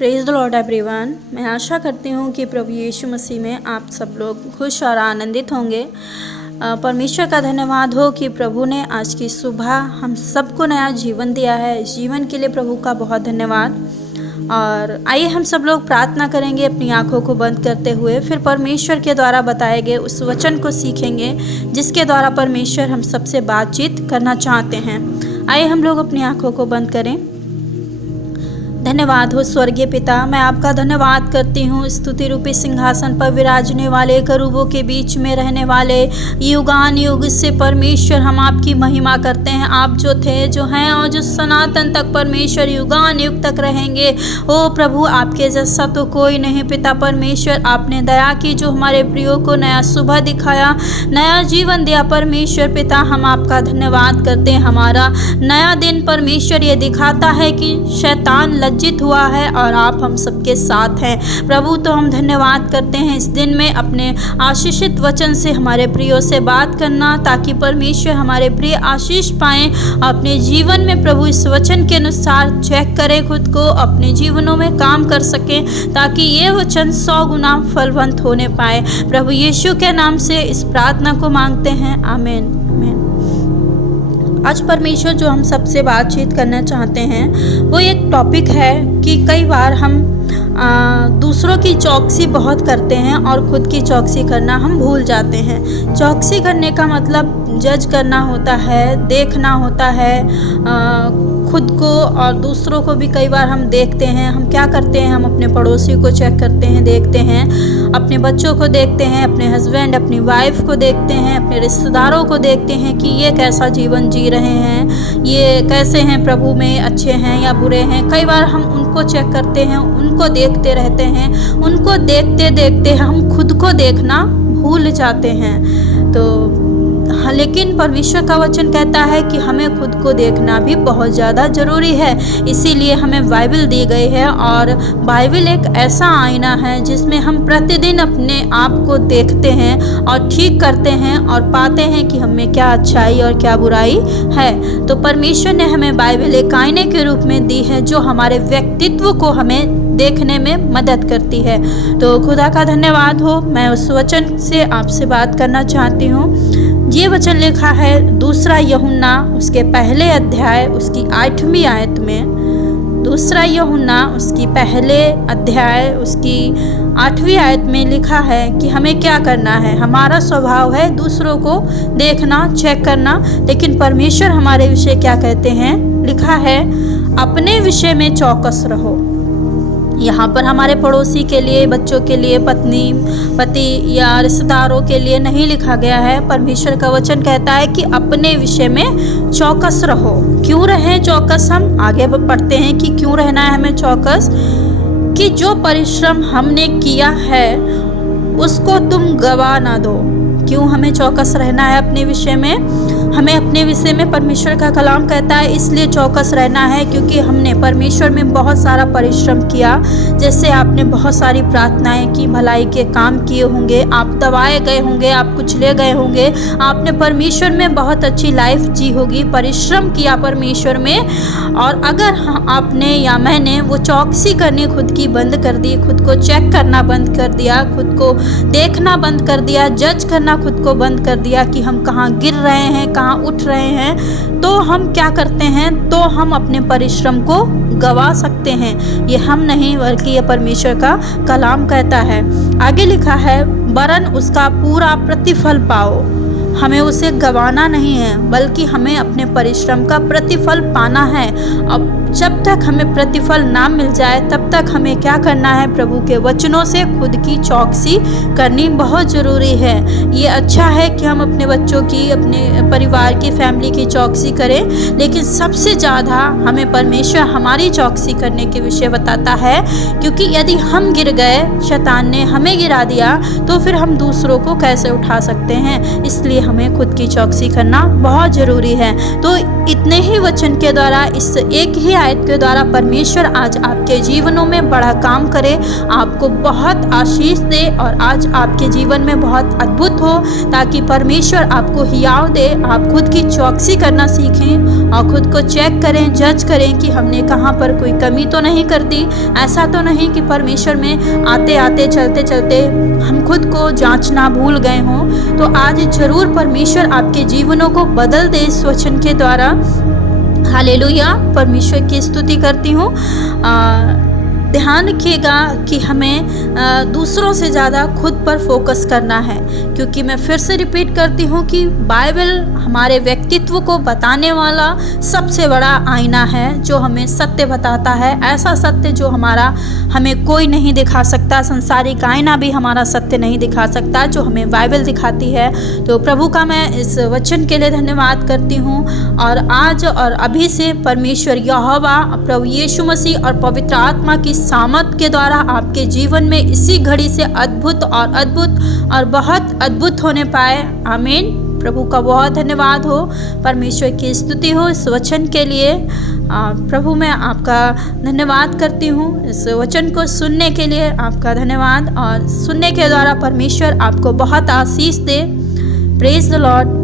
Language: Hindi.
Praise the Lord everyone. मैं आशा करती हूँ कि प्रभु यीशु मसीह में आप सब लोग खुश और आनंदित होंगे। परमेश्वर का धन्यवाद हो कि प्रभु ने आज की सुबह हम सबको नया जीवन दिया है। इस जीवन के लिए प्रभु का बहुत धन्यवाद। और आइए हम सब लोग प्रार्थना करेंगे अपनी आंखों को बंद करते हुए, फिर परमेश्वर के द्वारा बताए गए उस वचन को सीखेंगे जिसके द्वारा परमेश्वर हम सबसे बातचीत करना चाहते हैं। आइए हम लोग अपनी आंखों को बंद करें। धन्यवाद हो स्वर्गीय पिता, मैं आपका धन्यवाद करती हूँ। स्तुति रूपी सिंहासन पर विराजने वाले, करूबों के बीच में रहने वाले, युगान युग से परमेश्वर हम आपकी महिमा करते हैं। आप जो थे, जो हैं और जो सनातन तक परमेश्वर युगान युग तक रहेंगे। ओ प्रभु, आपके जैसा तो कोई नहीं। पिता परमेश्वर, आपने दया की, जो हमारे प्रियो को नया सुबह दिखाया, नया जीवन दिया। परमेश्वर पिता, हम आपका धन्यवाद करते हैं। हमारा नया दिन परमेश्वर ये दिखाता है कि शैतान लज्जित हुआ है और आप हम सबके साथ हैं। प्रभु, तो हम धन्यवाद करते हैं इस दिन में अपने आशीषित वचन से हमारे प्रियो से बात करना, ताकि परमेश्वर हमारे प्रिय आशीष पाएं अपने जीवन में। प्रभु, इस वचन के अनुसार चेक करें खुद को, अपने जीवनों में काम कर सकें, ताकि ये वचन 100 गुना फलवंत होने पाए। प्रभु यीशु के नाम से इस प्रार्थना को मांगते हैं, आमीन। आज परमेश्वर जो हम सबसे बातचीत करना चाहते हैं वो एक टॉपिक है कि कई बार हम दूसरों की चौकसी बहुत करते हैं और खुद की चौकसी करना हम भूल जाते हैं। चौकसी करने का मतलब जज करना होता है, देखना होता है खुद को और दूसरों को भी। कई बार हम देखते हैं, हम क्या करते हैं, हम अपने पड़ोसी को चेक करते हैं, देखते हैं, अपने बच्चों को देखते हैं, अपने हस्बैंड अपनी वाइफ को देखते हैं, अपने रिश्तेदारों को देखते हैं कि ये कैसा जीवन जी रहे हैं, ये कैसे हैं, प्रभु में अच्छे हैं या बुरे हैं। कई बार हम उनको चेक करते हैं, उनको देखते रहते हैं, उनको देखते देखते हम खुद को देखना भूल जाते हैं। तो हाँ, लेकिन परमेश्वर का वचन कहता है कि हमें खुद को देखना भी बहुत ज़्यादा ज़रूरी है। इसीलिए हमें बाइबल दी गई है, और बाइबल एक ऐसा आईना है जिसमें हम प्रतिदिन अपने आप को देखते हैं और ठीक करते हैं और पाते हैं कि हमें क्या अच्छाई और क्या बुराई है। तो परमेश्वर ने हमें बाइबल एक आईने के रूप में दी है, जो हमारे व्यक्तित्व को हमें देखने में मदद करती है। तो खुदा का धन्यवाद हो। मैं उस वचन से आपसे बात करना चाहती हूँ। ये वचन लिखा है 2 यूहन्ना उसके पहले अध्याय उसकी 8वीं आयत में। 2 यूहन्ना उसकी पहले अध्याय उसकी 8वीं आयत में लिखा है कि हमें क्या करना है। हमारा स्वभाव है दूसरों को देखना, चेक करना, लेकिन परमेश्वर हमारे विषय क्या कहते हैं। लिखा है, अपने विषय में चौकस रहो। यहाँ पर हमारे पड़ोसी के लिए, बच्चों के लिए, पत्नी पति या रिश्तेदारों के लिए नहीं लिखा गया है। परमेश्वर का वचन कहता है कि अपने विषय में चौकस रहो। क्यों रहें चौकस? हम आगे पढ़ते हैं कि क्यों रहना है हमें चौकस। कि जो परिश्रम हमने किया है उसको तुम गवा ना दो। क्यों हमें चौकस रहना है अपने विषय में? हमें अपने विषय में परमेश्वर का कलाम कहता है इसलिए चौकस रहना है क्योंकि हमने परमेश्वर में बहुत सारा परिश्रम किया। जैसे आपने बहुत सारी प्रार्थनाएं की, भलाई के काम किए होंगे, आप दबाए गए होंगे, आप कुचले गए होंगे, आपने परमेश्वर में बहुत अच्छी लाइफ जी होगी, परिश्रम किया परमेश्वर में। और अगर आपने या मैंने वो चौकसी करनी खुद की बंद कर दी, खुद को चेक करना बंद कर दिया, खुद को देखना बंद कर दिया, जज करना खुद को बंद कर दिया कि हम कहाँ गिर रहे हैं, कहाँ उठ रहे हैं, तो हम क्या करते हैं? तो हम अपने परिश्रम को गवा सकते हैं। ये हम नहीं बल्कि ये परमेश्वर का कलाम कहता है। आगे लिखा है, वरन उसका पूरा प्रतिफल पाओ। हमें उसे गवाना नहीं है बल्कि हमें अपने परिश्रम का प्रतिफल पाना है। अब जब तक हमें प्रतिफल ना मिल जाए तब तक हमें क्या करना है? प्रभु के वचनों से खुद की चौकसी करनी बहुत ज़रूरी है। ये अच्छा है कि हम अपने बच्चों की, अपने परिवार की, फैमिली की चौकसी करें, लेकिन सबसे ज़्यादा हमें परमेश्वर हमारी चौकसी करने के विषय बताता है। क्योंकि यदि हम गिर गए, शैतान ने हमें गिरा दिया, तो फिर हम दूसरों को कैसे उठा सकते हैं? इसलिए हमें खुद की चौकसी करना बहुत ज़रूरी है। तो इतने ही वचन के द्वारा, इस एक ही आयत के द्वारा परमेश्वर आज आपके जीवनों में बड़ा काम करे, आपको बहुत आशीष दे और आज आपके जीवन में बहुत अद्भुत हो, ताकि परमेश्वर आपको हियाव दे। आप खुद की चौकसी करना सीखें और खुद को चेक करें, जज करें कि हमने कहाँ पर कोई कमी तो नहीं कर दी। ऐसा तो नहीं कि परमेश्वर में आते आते चलते चलते हम खुद को जांचना भूल गए हों। तो आज जरूर परमेश्वर आपके जीवनों को बदल दे इस वचन के द्वारा। हालेलुया, परमेश्वर की स्तुति करती हूँ। ध्यान रखिएगा कि हमें दूसरों से ज़्यादा खुद पर फोकस करना है, क्योंकि मैं फिर से रिपीट करती हूँ कि बाइबल हमारे व्यक्तित्व को बताने वाला सबसे बड़ा आईना है, जो हमें सत्य बताता है। ऐसा सत्य जो हमें कोई नहीं दिखा सकता, संसारिक आईना भी हमारा सत्य नहीं दिखा सकता, जो हमें बाइबल दिखाती है। तो प्रभु का मैं इस वचन के लिए धन्यवाद करती हूँ। और आज और अभी से परमेश्वर यहोवा, प्रभु यीशु मसीह और पवित्र आत्मा की सामर्थ के द्वारा आपके जीवन में इसी घड़ी से अद्भुत और बहुत अद्भुत होने पाए। आमीन। प्रभु का बहुत धन्यवाद हो, परमेश्वर की स्तुति हो इस वचन के लिए। प्रभु मैं आपका धन्यवाद करती हूँ, इस वचन को सुनने के लिए आपका धन्यवाद, और सुनने के द्वारा परमेश्वर आपको बहुत आशीष दे। Praise the Lord.